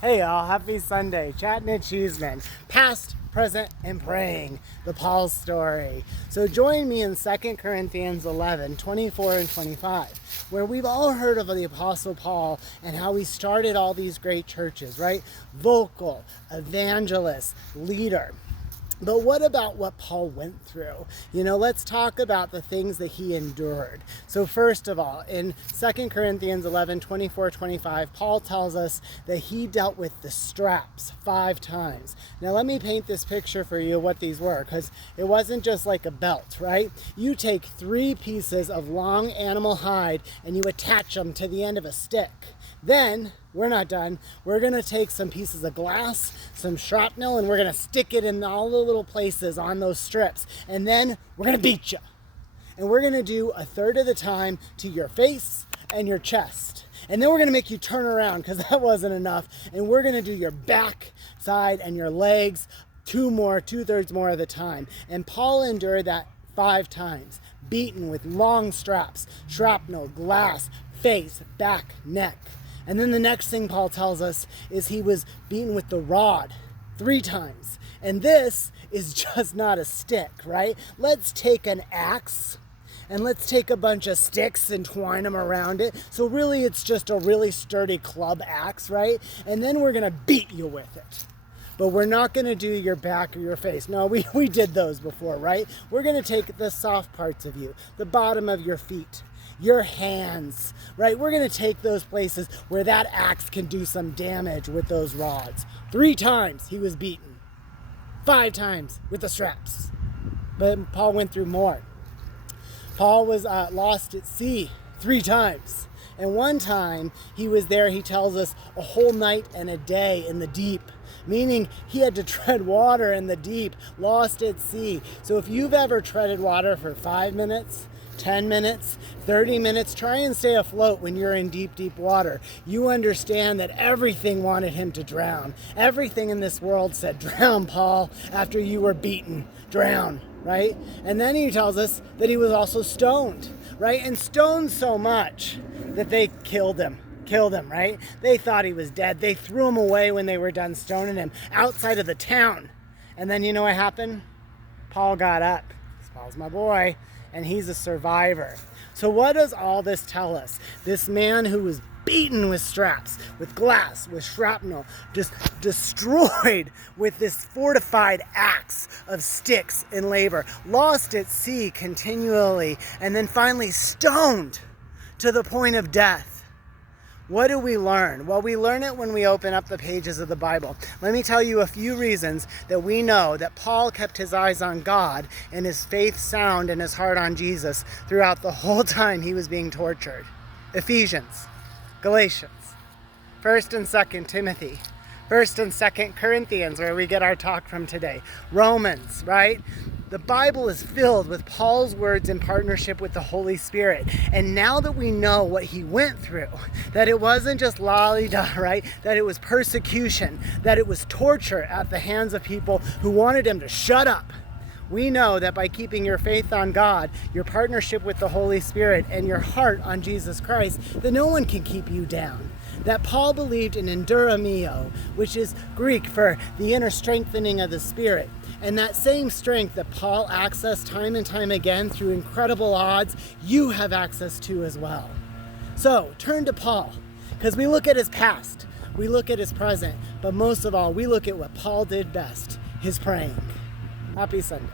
Hey y'all, happy Sunday. Chatting at Cheesman. Past, present, and praying. The Paul story. So join me in 2 Corinthians 11, 24 and 25, where we've all heard of the Apostle Paul and how he started all these great churches, right? Vocal, evangelist, leader. But what about what Paul went through? Let's talk about the things that he endured. So first of all, in 2 Corinthians 11, 24, 25, Paul tells us that he dealt with the straps 5 times. Now let me paint this picture for you of what these were, because it wasn't just like a belt, right? You take 3 pieces of long animal hide and you attach them to the end of a stick. Then, we're not done. We're going to take some pieces of glass, some shrapnel, and we're going to stick it in all the little places on those strips. And then we're going to beat you. And we're going to do a third of the time to your face and your chest. And then we're going to make you turn around because that wasn't enough. And we're going to do your back, side, and your legs 2/3 more of the time. And Paul endured that 5 times, beaten with long straps, shrapnel, glass, face, back, neck. And then the next thing Paul tells us is he was beaten with the rod 3 times. And this is just not a stick, right? Let's take an axe and let's take a bunch of sticks and twine them around it. So really it's just a really sturdy club axe, right? And then we're gonna beat you with it. But we're not gonna do your back or your face. No, we did those before, right? We're gonna take the soft parts of you, the bottom of your feet, your hands, right? We're gonna take those places where that axe can do some damage with those rods. 3 times he was beaten. 5 times with the straps. But Paul went through more. Paul was lost at sea 3 times. And one time he was there, he tells us, a whole night and a day in the deep. Meaning he had to tread water in the deep, lost at sea. So if you've ever treaded water for 5 minutes, 10 minutes, 30 minutes, try and stay afloat when you're in deep, deep water. You understand that everything wanted him to drown. Everything in this world said, drown, Paul, after you were beaten. Drown, right? And then he tells us that he was also stoned, right? And stoned so much that they killed him, right? They thought he was dead. They threw him away when they were done stoning him outside of the town. And then you know what happened? Paul got up. Paul's my boy. And he's a survivor. So what does all this tell us? This man who was beaten with straps, with glass, with shrapnel, just destroyed with this fortified axe of sticks in labor, lost at sea continually, and then finally stoned to the point of death. What do we learn? Well, we learn it when we open up the pages of the Bible. Let me tell you a few reasons that we know that Paul kept his eyes on God and his faith sound and his heart on Jesus throughout the whole time he was being tortured. Ephesians, Galatians, 1st and 2nd Timothy, 1st and 2nd Corinthians, where we get our talk from today, Romans, right? The Bible is filled with Paul's words in partnership with the Holy Spirit. And now that we know what he went through, that it wasn't just lolly-da, right? That it was persecution, that it was torture at the hands of people who wanted him to shut up. We know that by keeping your faith on God, your partnership with the Holy Spirit, and your heart on Jesus Christ, that no one can keep you down. That Paul believed in enduramio, which is Greek for the inner strengthening of the Spirit. And that same strength that Paul accessed time and time again through incredible odds, you have access to as well. So turn to Paul, because we look at his past, we look at his present, but most of all, we look at what Paul did best, his praying. Happy Sunday.